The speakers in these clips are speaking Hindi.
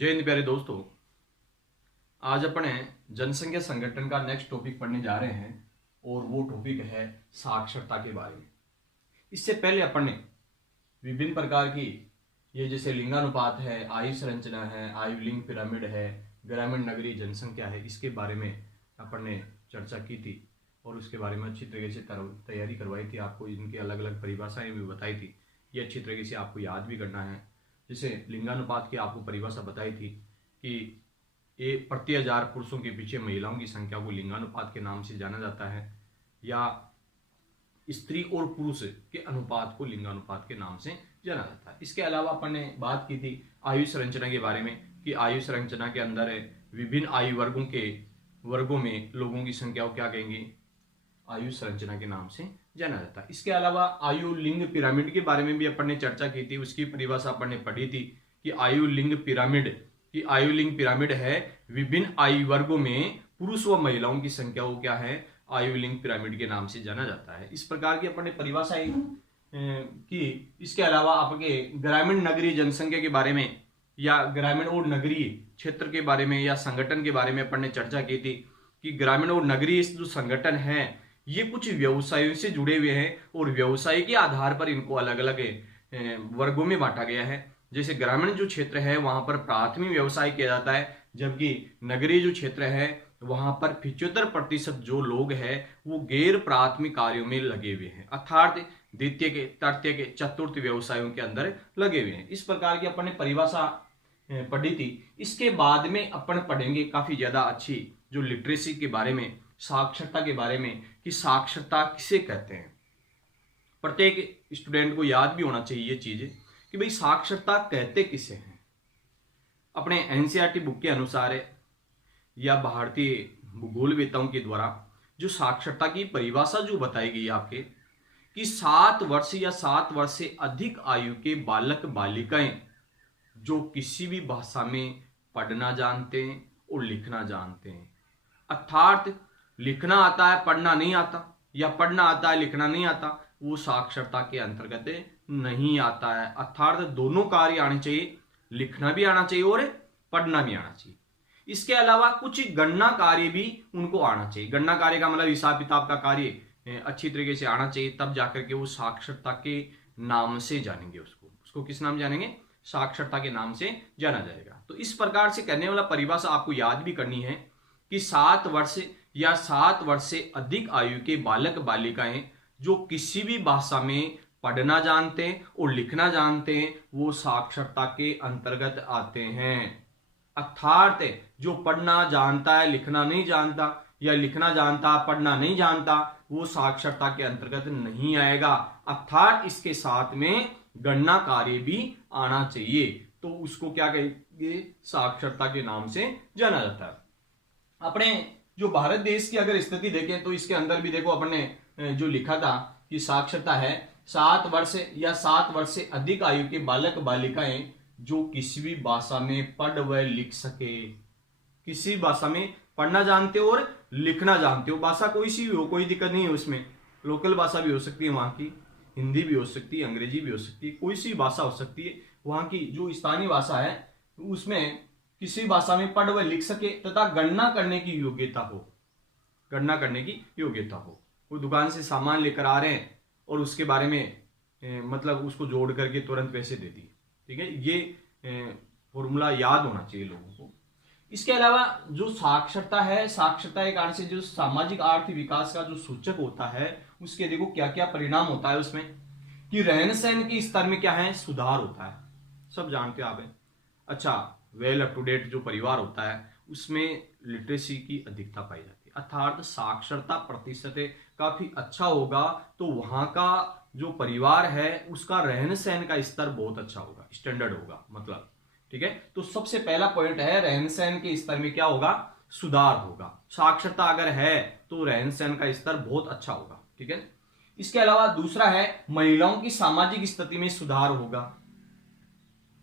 जय हिंद प्यारे दोस्तों। आज अपने जनसंख्या संगठन का नेक्स्ट टॉपिक पढ़ने जा रहे हैं और वो टॉपिक है साक्षरता के बारे में। इससे पहले अपन ने विभिन्न प्रकार की ये जैसे लिंगानुपात है, आयु संरचना है, आयु लिंग पिरामिड है, ग्रामीण नगरीय जनसंख्या है, इसके बारे में अपन ने चर्चा की थी और उसके बारे में अच्छी तरीके से तैयारी करवाई थी। आपको इनकी अलग अलग परिभाषाएं भी बताई थी, ये अच्छी तरीके से आपको याद भी करना है। जैसे लिंगानुपात की आपको परिभाषा बताई थी कि ये प्रति 1000 पुरुषों के पीछे महिलाओं की संख्या को लिंगानुपात के नाम से जाना जाता है, या स्त्री और पुरुष के अनुपात को लिंगानुपात के नाम से जाना जाता है। इसके अलावा अपन ने बात की थी आयु संरचना के बारे में कि आयु संरचना के अंदर विभिन्न आयु वर्गों में लोगों की संख्या को क्या कहेंगे, आयु संरचना के नाम से जाना जाता है। इसके अलावा आयु लिंग पिरामिड के बारे में भी अपन ने चर्चा की थी, उसकी परिभाषा अपन ने पढ़ी थी कि आयु लिंग पिरामिड है विभिन्न आयु वर्गों में पुरुष व महिलाओं की संख्या को क्या है, आयु लिंग पिरामिड के नाम से जाना जाता है। इस प्रकार की अपन ने परिभाषाएं की। इसके अलावा आपके ग्रामीण नगरीय जनसंख्या के बारे में या ग्रामीण और नगरीय क्षेत्र के बारे में या संगठन के बारे में अपन ने चर्चा की थी कि ग्रामीण और नगरीय जो संगठन है ये कुछ व्यवसायों से जुड़े हुए हैं और व्यवसाय के आधार पर इनको अलग अलग वर्गों में बांटा गया है। जैसे ग्रामीण जो क्षेत्र है वहां पर प्राथमिक व्यवसाय किया जाता है, जबकि नगरीय जो क्षेत्र है वहां पर 75% जो लोग हैं वो गैर प्राथमिक कार्यों में लगे हुए हैं, अर्थात द्वितीय के, तृतीय के, चतुर्थ व्यवसायों के अंदर लगे हुए हैं। इस प्रकार की अपन ने परिभाषा पढ़ी थी। इसके बाद में अपन पढ़ेंगे काफी ज्यादा अच्छी जो लिटरेसी के बारे में, साक्षरता के बारे में कि साक्षरता किसे कहते हैं। प्रत्येक स्टूडेंट को याद भी होना चाहिए ये चीज कि भाई साक्षरता कहते किसे हैं। अपने एनसीईआरटी बुक के अनुसार या भारतीय भूगोलवेताओं के द्वारा जो साक्षरता की परिभाषा जो बताई गई आपके कि 7 वर्ष या 7 वर्ष से अधिक आयु के बालक बालिकाएं जो किसी भी भाषा में पढ़ना जानते हैं और लिखना जानते हैं, अर्थात लिखना आता है पढ़ना नहीं आता, या पढ़ना आता है लिखना नहीं आता, वो साक्षरता के अंतर्गत नहीं आता है। अर्थात दोनों कार्य आने चाहिए, लिखना भी आना चाहिए और पढ़ना भी आना चाहिए। इसके अलावा कुछ गणना कार्य भी उनको आना चाहिए। गणना कार्य का मतलब हिसाब किताब का कार्य अच्छी तरीके से आना चाहिए, तब जाकर के वो साक्षरता के नाम से जानेंगे। उसको किस नाम जानेंगे, साक्षरता के नाम से जाना जाएगा। तो इस प्रकार से करने वाला परिभाषा आपको याद भी करनी है कि 7 वर्ष या 7 वर्ष से अधिक आयु के बालक बालिकाएं जो किसी भी भाषा में पढ़ना जानते हैं और लिखना जानते हैं वो साक्षरता के अंतर्गत आते हैं। अर्थात जो पढ़ना जानता है लिखना नहीं जानता, या लिखना जानता पढ़ना नहीं जानता, वो साक्षरता के अंतर्गत नहीं आएगा। अर्थात इसके साथ में गणना कार्य भी आना चाहिए, तो उसको क्या कहेंगे, साक्षरता के नाम से जाना जाता है। अपने जो भारत देश की अगर स्थिति देखें तो इसके अंदर भी देखो अपन ने जो लिखा था कि साक्षरता है 7 वर्ष या 7 वर्ष से अधिक आयु के बालक बालिकाएं जो किसी भी भाषा में पढ़ व लिख सके। किसी भाषा में पढ़ना जानते हो और लिखना जानते हो, भाषा कोई सी भी हो, कोई दिक्कत नहीं है उसमें। लोकल भाषा भी हो सकती है वहां की, हिंदी भी हो सकती है, अंग्रेजी भी हो सकती है, कोई सी भाषा हो सकती है। वहां की जो स्थानीय भाषा है उसमें किसी भाषा में पढ़ व लिख सके तथा गणना करने की योग्यता हो, गणना करने की योग्यता हो। वो दुकान से सामान लेकर आ रहे हैं और उसके बारे में मतलब उसको जोड़ करके तुरंत पैसे दे दिए, ठीक है, ये फॉर्मूला याद होना चाहिए लोगों को। इसके अलावा जो साक्षरता है, साक्षरता एक कारण से जो सामाजिक आर्थिक विकास का जो सूचक होता है उसके देखो क्या क्या परिणाम होता है उसमें, कि रहन सहन के स्तर में क्या है, सुधार होता है, सब जानते हैं आप। अच्छा, वेल अप टू डेट जो परिवार होता है उसमें लिटरेसी की अधिकता पाई जाती है, अर्थात साक्षरता प्रतिशत काफी अच्छा होगा तो वहां का जो परिवार है उसका रहन सहन का स्तर बहुत अच्छा होगा, स्टैंडर्ड होगा मतलब, ठीक है। तो सबसे पहला पॉइंट है रहन सहन के स्तर में क्या होगा, सुधार होगा। साक्षरता अगर है तो रहन सहन का स्तर बहुत अच्छा होगा, ठीक है। इसके अलावा दूसरा है महिलाओं की सामाजिक स्थिति में सुधार होगा।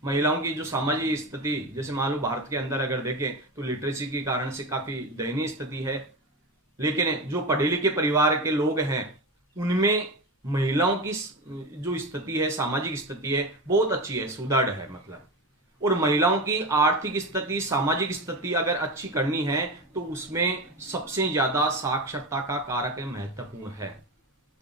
महिलाओं की जो सामाजिक स्थिति, जैसे मान लो भारत के अंदर अगर देखें तो लिटरेसी के कारण से काफी दयनीय स्थिति है, लेकिन जो पढ़े लिखे परिवार के लोग हैं उनमें महिलाओं की जो स्थिति है, सामाजिक स्थिति है बहुत अच्छी है, सुदृढ़ है मतलब। और महिलाओं की आर्थिक स्थिति, सामाजिक स्थिति अगर अच्छी करनी है तो उसमें सबसे ज्यादा साक्षरता का कारक महत्वपूर्ण है।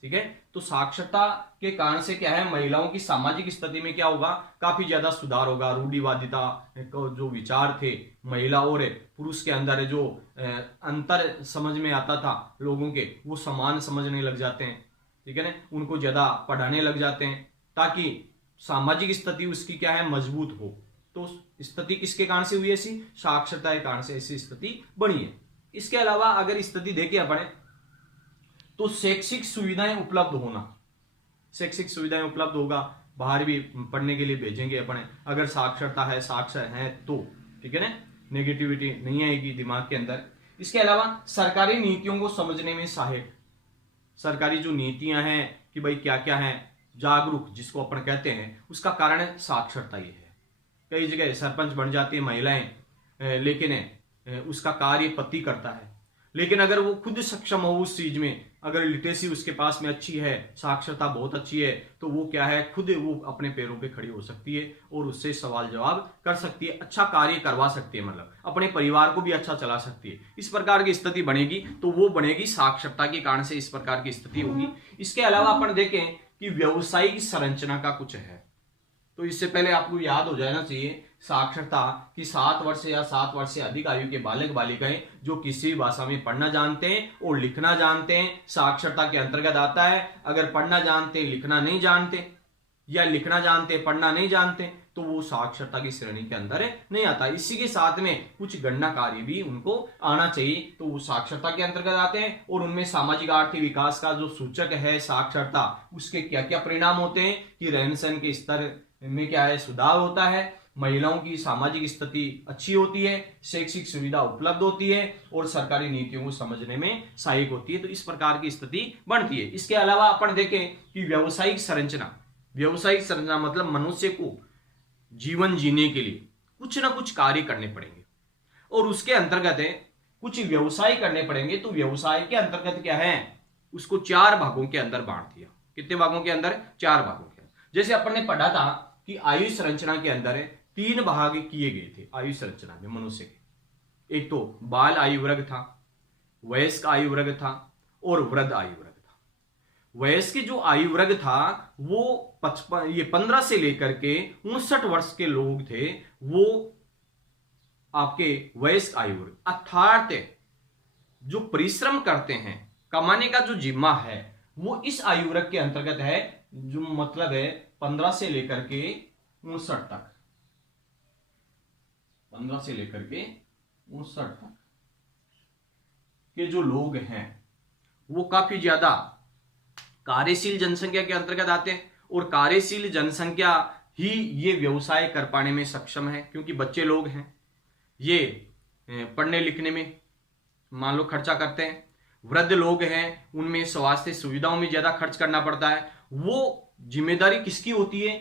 ठीक है, तो साक्षरता के कारण से क्या है, महिलाओं की सामाजिक स्थिति में क्या होगा, काफी ज्यादा सुधार होगा। रूढ़िवादिता जो विचार थे महिला और पुरुष के अंदर जो अंतर समझ में आता था लोगों के, वो समान समझने लग जाते हैं। ठीक है ना, उनको ज्यादा पढ़ाने लग जाते हैं ताकि सामाजिक स्थिति उसकी क्या है, मजबूत हो। तो स्थिति किसके कारण से हुई ऐसी, साक्षरता के कारण से ऐसी स्थिति बनी है। इसके अलावा अगर स्थिति देखें अपने तो शैक्षिक सुविधाएं उपलब्ध होना, शैक्षिक सुविधाएं उपलब्ध होगा, बाहर भी पढ़ने के लिए भेजेंगे अपने अगर साक्षरता है, साक्षर है तो। ठीक है ना, नेगेटिविटी नहीं आएगी दिमाग के अंदर। इसके अलावा सरकारी नीतियों को समझने में सहायक, सरकारी जो नीतियां हैं कि भाई क्या क्या है, जागरूक जिसको अपन कहते हैं, उसका कारण साक्षरता ही है। कई जगह सरपंच बन जाती है महिलाएं, लेकिन उसका कार्य पति करता है। लेकिन अगर वो खुद सक्षम हो उस चीज में, अगर लिटरेसी उसके पास में अच्छी है, साक्षरता बहुत अच्छी है, तो वो क्या है, खुद वो अपने पैरों पे खड़ी हो सकती है और उससे सवाल जवाब कर सकती है, अच्छा कार्य करवा सकती है, मतलब अपने परिवार को भी अच्छा चला सकती है। इस प्रकार की स्थिति बनेगी तो वो बनेगी साक्षरता के कारण से, इस प्रकार की स्थिति होगी। इसके अलावा अपन देखें कि व्यवसायिक संरचना का कुछ है, तो इससे पहले आपको याद हो जाना चाहिए साक्षरता की 7 वर्ष या 7 वर्ष से अधिक आयु के बालक बालिकाएं जो किसी भाषा में पढ़ना जानते हैं और लिखना जानते हैं, साक्षरता के अंतर्गत आता है। अगर पढ़ना जानते लिखना नहीं जानते, या लिखना जानते पढ़ना नहीं जानते, तो वो साक्षरता की श्रेणी के अंदर नहीं आता। इसी के साथ में कुछ गणना कार्य भी उनको आना चाहिए, तो वो साक्षरता के अंतर्गत आते हैं। और उनमें सामाजिक आर्थिक विकास का जो सूचक है साक्षरता, उसके क्या क्या परिणाम होते हैं कि रहन सहन के स्तर में क्या है, सुधार होता है, महिलाओं की सामाजिक स्थिति अच्छी होती है, शैक्षिक सुविधा उपलब्ध होती है और सरकारी नीतियों को समझने में सहायक होती है। तो इस प्रकार की स्थिति बनती है। इसके अलावा अपन देखें कि व्यावसायिक संरचना, व्यावसायिक संरचना मतलब मनुष्य को जीवन जीने के लिए कुछ ना कुछ कार्य करने पड़ेंगे और उसके अंतर्गत है कुछ व्यवसाय करने पड़ेंगे। तो व्यवसाय के अंतर्गत क्या है, उसको 4 भागों के अंदर बांट दिया। कितने भागों के अंदर, 4 भागों के अंदर। जैसे अपन ने पढ़ा था कि आयु संरचना के अंदर 3 भाग किए गए थे आयु संरचना में मनुष्य के। एक तो बाल आयु वर्ग था, वयस्क आयु वर्ग था और वृद्ध आयु वर्ग था। वयस्क जो आयु वर्ग था वो 15 से लेकर के 59 वर्ष के लोग थे, वो आपके वयस्क आयु वर्ग। अर्थात जो परिश्रम करते हैं, कमाने का जो जिम्मा है, वो इस आयु वर्ग के अंतर्गत है, जो मतलब है 15 से लेकर के 59 तक, 15 से लेकर के 59 तक के जो लोग हैं वो काफी ज्यादा कार्यशील जनसंख्या के अंतर्गत आते हैं। और कार्यशील जनसंख्या ही ये व्यवसाय कर पाने में सक्षम है, क्योंकि बच्चे लोग हैं, ये पढ़ने लिखने में मान लो खर्चा करते हैं। वृद्ध लोग हैं, उनमें स्वास्थ्य सुविधाओं में ज्यादा खर्च करना पड़ता है। वो जिम्मेदारी किसकी होती है,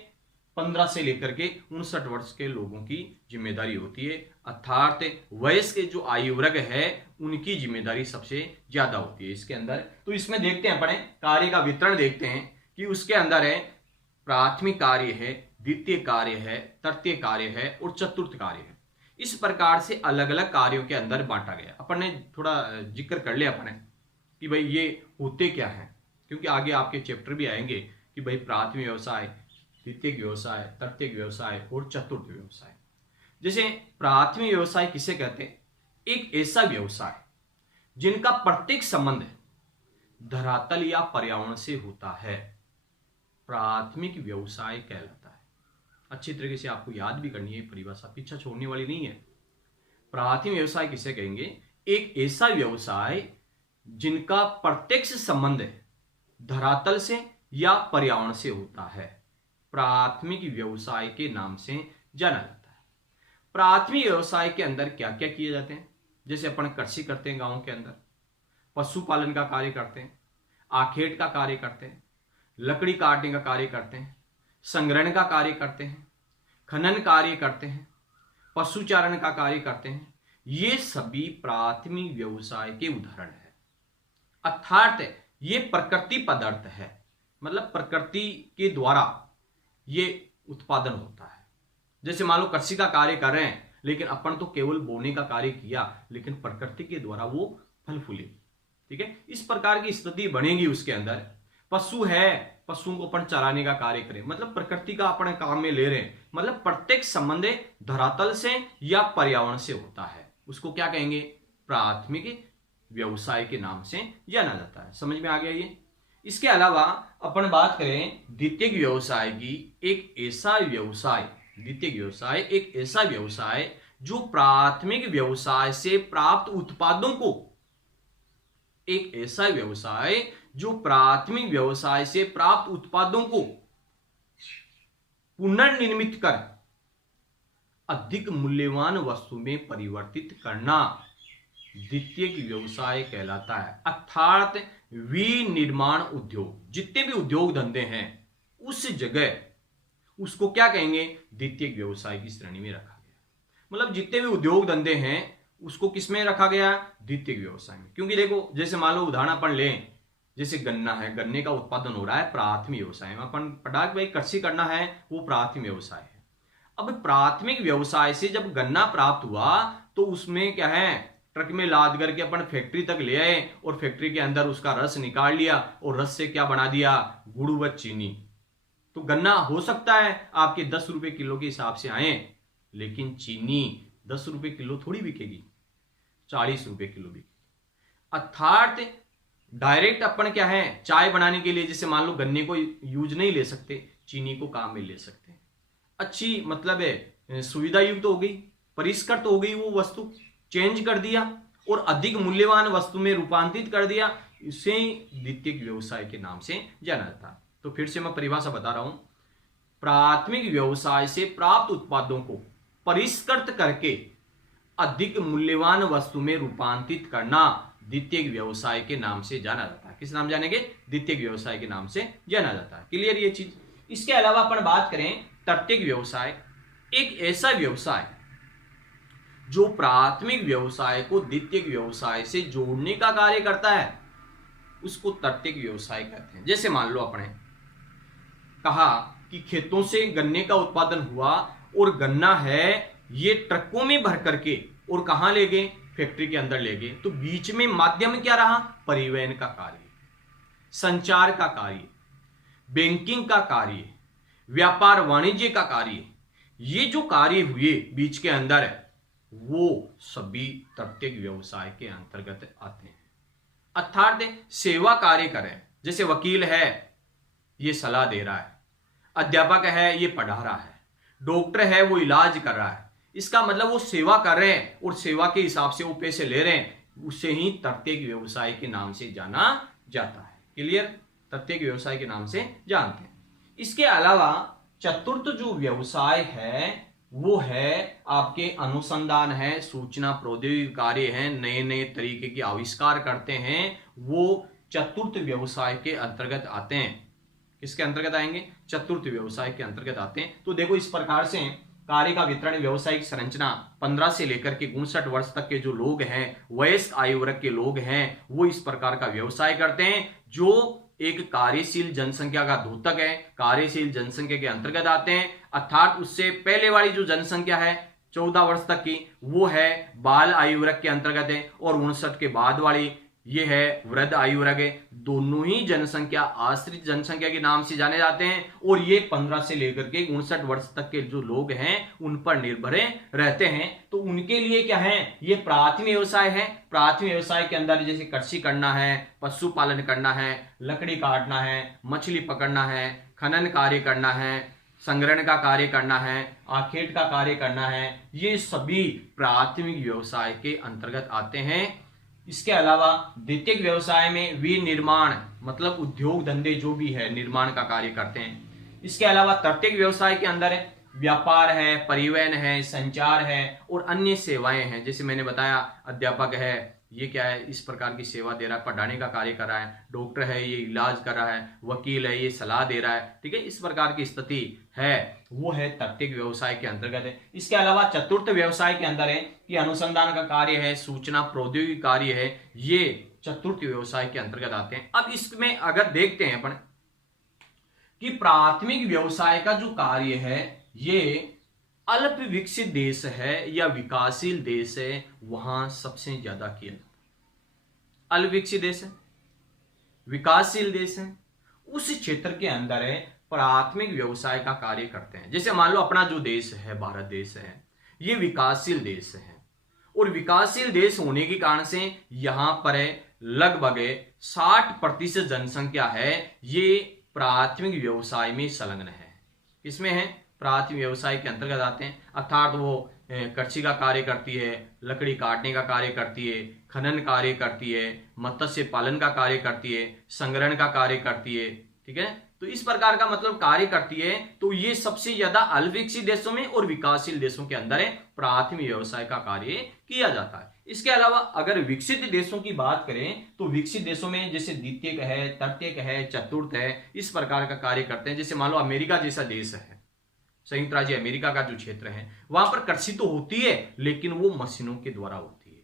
15 से लेकर के 59 वर्ष के लोगों की जिम्मेदारी होती है। अर्थात वयस्क जो आयु वर्ग है उनकी जिम्मेदारी सबसे ज्यादा होती है इसके अंदर। तो इसमें देखते हैं अपने कार्य का वितरण देखते हैं कि उसके अंदर है प्राथमिक कार्य है, द्वितीय कार्य है, तृतीय कार्य है और चतुर्थ कार्य है। इस प्रकार से अलग अलग कार्यों के अंदर बांटा गया। अपन ने थोड़ा जिक्र कर लिया अपने कि भाई ये होते क्या है, क्योंकि आगे आपके चैप्टर भी आएंगे कि भाई प्राथमिक व्यवसाय, द्वितीय व्यवसाय, तृतीय व्यवसाय और चतुर्थ व्यवसाय। जैसे प्राथमिक व्यवसाय किसे कहते हैं, एक ऐसा व्यवसाय जिनका प्रत्येक संबंध धरातल या पर्यावरण से होता है, प्राथमिक व्यवसाय कहलाता है। अच्छी तरीके से आपको याद भी करनी है परिभाषा, पीछा छोड़ने वाली नहीं है। प्राथमिक व्यवसाय किसे कहेंगे, एक ऐसा व्यवसाय जिनका प्रत्यक्ष संबंध धरातल से या पर्यावरण से होता है, प्राथमिक व्यवसाय के नाम से जाना जाता है। प्राथमिक व्यवसाय के अंदर क्या क्या किए जाते हैं, जैसे अपन कृषि करते हैं गांवों के अंदर, पशुपालन का कार्य करते हैं, आखेट का कार्य करते हैं, लकड़ी काटने का कार्य करते हैं, संग्रहण का कार्य करते हैं, खनन कार्य करते हैं, पशुचारण का कार्य करते हैं। ये सभी प्राथमिक व्यवसाय के उदाहरण है। अर्थात ये प्रकृति पदार्थ है, मतलब प्रकृति के द्वारा ये उत्पादन होता है। जैसे मान लो कृषि का कार्य कर रहे हैं, लेकिन अपन तो केवल बोने का कार्य किया, लेकिन प्रकृति के द्वारा वो फल फूले। ठीक है, इस प्रकार की स्थिति बनेगी उसके अंदर। पशु है, पशुओं को अपन चराने का कार्य करें, मतलब प्रकृति का अपने काम में ले रहे हैं, मतलब प्रत्येक संबंध धरातल से या पर्यावरण से होता है, उसको क्या कहेंगे, प्राथमिक व्यवसाय के नाम से जाना जाता है। समझ में आ गया ये। इसके अलावा अपन बात करें द्वितीयक व्यवसाय की, एक ऐसा व्यवसाय, द्वितीयक व्यवसाय एक ऐसा व्यवसाय जो प्राथमिक व्यवसाय से प्राप्त उत्पादों को, एक ऐसा व्यवसाय जो प्राथमिक व्यवसाय से प्राप्त उत्पादों को पुनर्निर्मित कर अधिक मूल्यवान वस्तु में परिवर्तित करना द्वितीयक व्यवसाय कहलाता है। अर्थात विनिर्माण उद्योग, जितने भी उद्योग धंधे हैं उस जगह उसको क्या कहेंगे, द्वितीयक व्यवसाय की श्रेणी में रखा गया। मतलब जितने भी उद्योग धंधे हैं उसको किसमें रखा गया, द्वितीयक व्यवसाय में। क्योंकि देखो जैसे मान लो उदाहरण अपन लें, जैसे गन्ना है, गन्ने का उत्पादन हो रहा है प्राथमिक व्यवसाय में, अपन पटाख भाई कृषि करना है, वो प्राथमिक व्यवसाय है। अब प्राथमिक व्यवसाय से जब गन्ना प्राप्त हुआ तो उसमें क्या है, ट्रक में लाद करके अपन फैक्ट्री तक ले आए और फैक्ट्री के अंदर उसका रस निकाल लिया और रस से क्या बना दिया, गुड़ व चीनी। तो गन्ना हो सकता है आपके 10 रुपए किलो के हिसाब से आए, लेकिन चीनी 10 रुपए किलो थोड़ी बिकेगी, 40 रुपए किलो बिकेगी। अर्थात डायरेक्ट अपन क्या है, चाय बनाने के लिए जैसे मान लो गन्ने को यूज नहीं ले सकते, चीनी को काम में ले सकते हैं। अच्छी मतलब है सुविधा युक्त हो गई, परिष्कृत हो गई, वो वस्तु चेंज कर दिया और अधिक मूल्यवान वस्तु में रूपांतरित कर दिया, इसे द्वितीयक व्यवसाय के नाम से जाना जाता है। तो फिर से मैं परिभाषा बता रहा हूं, प्राथमिक व्यवसाय से प्राप्त उत्पादों को परिष्कृत करके अधिक मूल्यवान वस्तु में रूपांतरित करना द्वितीयक व्यवसाय के नाम से जाना जाता है। किस नाम जानेंगे, द्वितीयक व्यवसाय के नाम से जाना जाता है। क्लियर ये चीज। इसके अलावा अपन बात करें तृतीयक व्यवसाय, एक ऐसा व्यवसाय जो प्राथमिक व्यवसाय को द्वितीयक व्यवसाय से जोड़ने का कार्य करता है, उसको तृतीयक व्यवसाय कहते हैं। जैसे मान लो अपने कहा कि खेतों से गन्ने का उत्पादन हुआ और गन्ना है ये ट्रकों में भर करके और कहां ले गए, फैक्ट्री के अंदर ले गए, तो बीच में माध्यम क्या रहा, परिवहन का कार्य, संचार का कार्य, बैंकिंग का कार्य, व्यापार वाणिज्य का कार्य, ये जो कार्य हुए बीच के अंदर है वो सभी तृतीयक व्यवसाय के अंतर्गत आते हैं। अर्थात सेवा कार्य करें, जैसे वकील है ये सलाह दे रहा है, अध्यापक है ये पढ़ा रहा है, डॉक्टर है वो इलाज कर रहा है, इसका मतलब वो सेवा कर रहे हैं और सेवा के हिसाब से वो पैसे ले रहे हैं, उसे ही तृतीयक व्यवसाय के नाम से जाना जाता है। क्लियर, तृतीयक व्यवसाय के नाम से जानते हैं। इसके अलावा चतुर्थ जो व्यवसाय है वो है आपके अनुसंधान है, सूचना प्रौद्योगिकी कार्य है, नए नए तरीके के आविष्कार करते हैं, वो चतुर्थ व्यवसाय के अंतर्गत आते हैं। किसके अंतर्गत आएंगे, चतुर्थ व्यवसाय के अंतर्गत आते हैं। तो देखो इस प्रकार से कार्य का वितरण, व्यवसायिक संरचना, 15 से लेकर के 59 वर्ष तक के जो लोग हैं, वयस्क आयु वर्ग के लोग हैं, वो इस प्रकार का व्यवसाय करते हैं, जो एक कार्यशील जनसंख्या का द्योतक है, कार्यशील जनसंख्या के अंतर्गत आते हैं। अर्थात उससे पहले वाली जो जनसंख्या है 14 वर्ष तक की, वो है बाल आयु वर्ग के अंतर्गत है, और 59 के बाद वाली ये है वृद्ध आयु वर्ग है। दोनों ही जनसंख्या आश्रित जनसंख्या के नाम से जाने जाते हैं, और ये 15 से लेकर के 59 वर्ष तक के जो लोग हैं उन पर निर्भर रहते हैं। तो उनके लिए क्या है, ये प्राथमिक व्यवसाय है। प्राथमिक व्यवसाय के अंदर जैसे कृषि करना है, पशुपालन करना है, लकड़ी काटना है, मछली पकड़ना है, खनन कार्य करना है, संग्रहण का कार्य करना है, आखेट का कार्य करना है, ये सभी प्राथमिक व्यवसाय के अंतर्गत आते हैं। इसके अलावा द्वितीयक व्यवसाय में विनिर्माण मतलब उद्योग धंधे जो भी है निर्माण का कार्य करते हैं। इसके अलावा तृतीयक व्यवसाय के अंदर व्यापार है, परिवहन है, संचार है और अन्य सेवाएं हैं। जैसे मैंने बताया अध्यापक है, ये क्या है, इस प्रकार की सेवा दे रहा है, पढ़ाने का कार्य कर रहा है, डॉक्टर है ये इलाज कर रहा है, वकील है ये सलाह दे रहा है। ठीक है, इस प्रकार की स्थिति है वो है तृतीयक व्यवसाय के अंतर्गत है। इसके अलावा चतुर्थ व्यवसाय के अंदर है कि अनुसंधान का कार्य है, सूचना प्रौद्योगिकी कार्य है, ये चतुर्थ व्यवसाय के अंतर्गत आते हैं। अब इसमें अगर देखते हैं अपन कि प्राथमिक व्यवसाय का जो कार्य है ये अल्प विकसित देश है या विकासशील देश है, वहां सबसे ज्यादा किया जाता है। अल्प विकसित देश है, विकासशील देश है, उस क्षेत्र के अंदर है प्राथमिक व्यवसाय का कार्य करते हैं। जैसे मान लो अपना जो देश है, भारत देश है, ये विकासशील देश है, और विकासशील देश होने के कारण से यहां पर लगभग 60% जनसंख्या है ये प्राथमिक व्यवसाय में संलग्न है। किसमें है? प्राथमिक व्यवसाय के अंतर्गत आते हैं, अर्थात वो कृषि का कार्य करती है, लकड़ी काटने का कार्य करती है, खनन कार्य करती है, मत्स्य पालन का कार्य करती है, संग्रहण का कार्य करती है। ठीक है, तो इस प्रकार का मतलब कार्य करती है। तो ये सबसे ज्यादा अल्प विकसित देशों में और विकासशील देशों के अंदर प्राथमिक व्यवसाय का कार्य किया जाता है। इसके अलावा अगर विकसित देशों की बात करें तो विकसित देशों में जैसे द्वितीयक है, तृतीयक है, चतुर्थ है, इस प्रकार का कार्य करते हैं। जैसे मान लो अमेरिका जैसा देश है, संयुक्त राज्य अमेरिका का जो क्षेत्र है, वहां पर कृषि तो होती है लेकिन वो मशीनों के द्वारा होती है,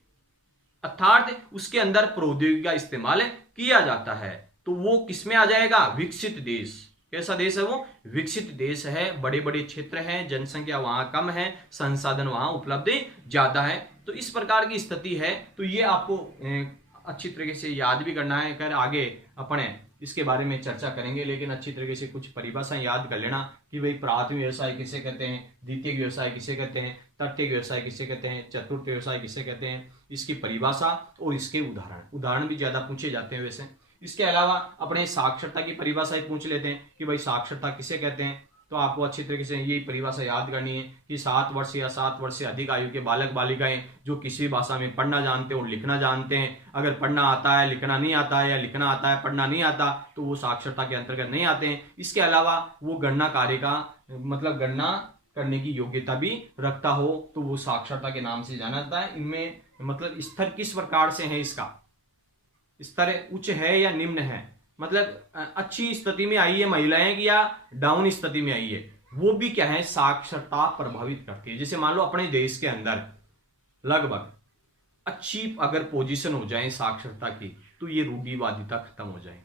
अर्थात उसके अंदर प्रौद्योगिकी का इस्तेमाल किया जाता है। तो वो किसमें आ जाएगा? विकसित देश। कैसा देश है वो? विकसित देश है। बड़े बड़े क्षेत्र हैं, जनसंख्या वहां कम है, संसाधन वहां उपलब्ध ज्यादा है। तो इस प्रकार की स्थिति है। तो ये आपको अच्छी तरीके से याद भी करना है। कर आगे अपने इसके बारे में चर्चा करेंगे, लेकिन अच्छी तरीके से कुछ परिभाषाएं याद कर लेना कि भाई प्राथमिक व्यवसाय किसे कहते हैं, द्वितीयक व्यवसाय किसे कहते हैं, तृतीयक व्यवसाय किसे कहते हैं, चतुर्थ व्यवसाय किसे कहते हैं, इसकी परिभाषा और इसके उदाहरण भी ज्यादा पूछे जाते हैं वैसे। इसके अलावा अपने साक्षरता की परिभाषाएं पूछ लेते हैं कि भाई साक्षरता किसे कहते हैं। तो आपको अच्छी तरीके से ये परिभाषा याद करनी है कि 7 वर्ष या 7 वर्ष से अधिक आयु के बालक बालिकाएं जो किसी भाषा में पढ़ना जानते हैं और लिखना जानते हैं, अगर पढ़ना आता है लिखना नहीं आता है, या लिखना आता है पढ़ना नहीं आता, तो वो साक्षरता के अंतर्गत नहीं आते हैं। इसके अलावा वो गणना कार्य का मतलब गणना करने की योग्यता भी रखता हो तो वो साक्षरता के नाम से जाना जाता है। इनमें मतलब स्तर किस प्रकार से है, इसका स्तर उच्च है या निम्न है, मतलब अच्छी स्थिति में आई है महिलाएं या डाउन स्थिति में आई है, वो भी क्या है साक्षरता प्रभावित करती है। जैसे मान लो अपने देश के अंदर लगभग अच्छी अगर पोजीशन हो जाए साक्षरता की, तो ये रूढ़िवादिता खत्म हो जाए,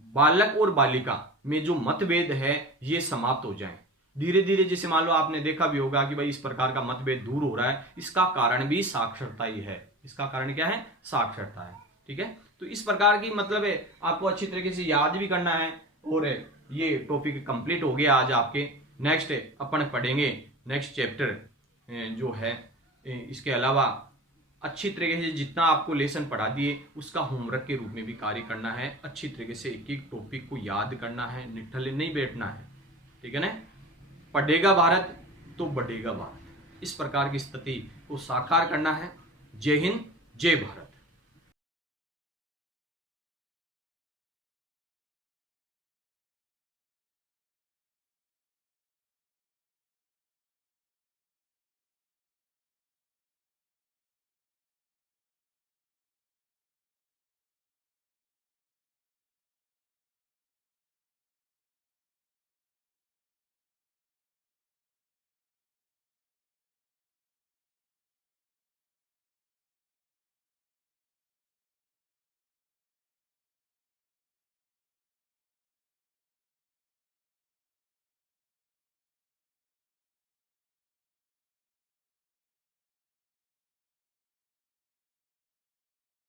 बालक और बालिका में जो मतभेद है ये समाप्त हो जाए धीरे धीरे। जैसे मान लो आपने देखा भी होगा कि भाई इस प्रकार का मतभेद दूर हो रहा है, इसका कारण भी साक्षरता ही है। इसका कारण क्या है? साक्षरता है। ठीक है, तो इस प्रकार की मतलब है आपको अच्छी तरीके से याद भी करना है। और ये टॉपिक कंप्लीट हो गया आज आपके। नेक्स्ट अपन पढ़ेंगे नेक्स्ट चैप्टर जो है। इसके अलावा अच्छी तरीके से जितना आपको लेसन पढ़ा दिए उसका होमवर्क के रूप में भी कार्य करना है। अच्छी तरीके से एक एक टॉपिक को याद करना है, निठल्ले नहीं बैठना है। ठीक है ना? पढ़ेगा भारत तो बढ़ेगा भारत, इस प्रकार की स्थिति को साकार करना है। जय हिंद, जय भारत।